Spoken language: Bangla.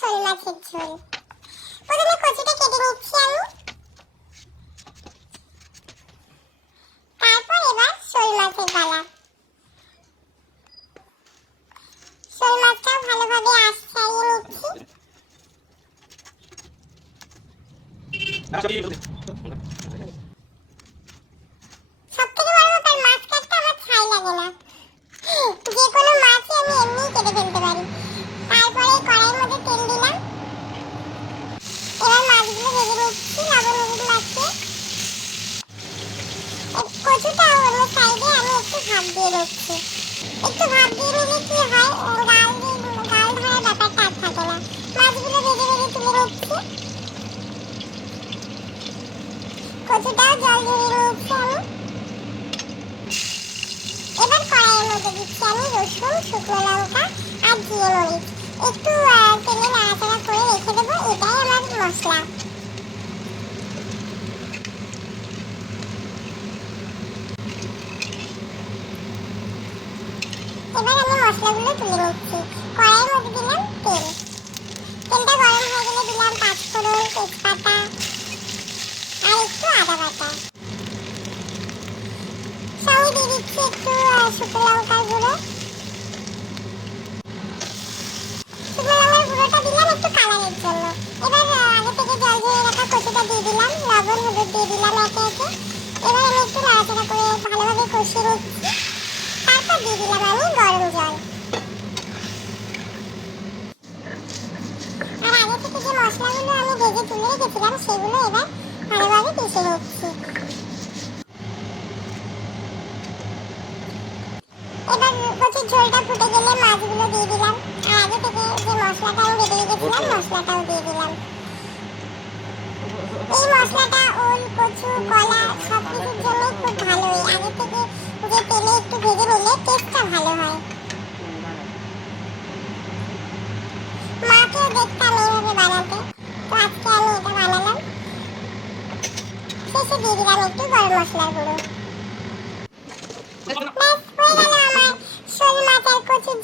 শোল মাছের ঝোল। প্রথমে কচুটা কেটে নিচ্ছি আমি। তারপর এবার শোল মাছের পালা শোল মাছটাও ভালোভাবে আঁশ নিচ্ছি সব থেকে বড় ব্যাপার মাছ কাটতে আমার ছাই লাগে না যে কোনো মাছই আমি এমনি কেটে ফেলতে পারি তারপরে কড়াইয়ের মধ্যে তেল দিলাম এবার নিচ্ছি লবণ হলুদ মাখিয়ে কচুটা অন্য সাইডে দিয়ে দিচ্ছি। দিয়ে কচুটাও জল ঝরিয়ে নিচ্ছি আমি। এবার কড়াইয়ের মধ্যে দিচ্ছি আমি রসুন শুকনো লঙ্কা আর জিরে মরিচ একটু আহ, তেলে নাড়াচাড়া করে রেখে দেবো এটাই আমার মশলা এবার আমি মশলাগুলো তুলে নিচ্ছি। কড়াইয়ের মধ্যে দিলাম তেল। তেলটা গরম হয়ে গেলে দিলাম পাঁচফোড়ন, তেজপাতা আর একটু আদা বাটা। সঙ্গে দিয়ে দিচ্ছি একটু শুকনো লঙ্কার গুঁড়ো। দিয়ে দিলাম। লবণ, হলুদ দিয়ে দিলাম একে একে। এবার আমি একটু নাড়াচাড়া করে ভালোভাবে কষিয়ে নিচ্ছি তারপর দিয়ে দিলাম আমি গরম জল আর আগে থেকে যে মশলাগুলো আমি ভেজে তুলে রেখেছিলাম সেগুলো এবার ভালোভাবে পিষে নিচ্ছি। এবার কচুর ঝোলটা ফুটে গেলে মাছগুলো দিয়ে দিলাম। আর আগে থেকে যে মশলাটা আমি বেটে রেখেছিলাম মশলাটাও দিয়ে দিলাম। এই মশলাটা ওল কচু কলা সব কিছুর জন্যই খুব ভালো আগে থেকে যে তেলে একটু ভেজে নিলে টেস্টটা ভালো হয়। মাকেও দেখতাম শেষে দিয়ে দিলাম একটু গরম মশলার গুঁড়ো। ব্যাস, হয়ে গেল আমার শোল মাছ আর কচুর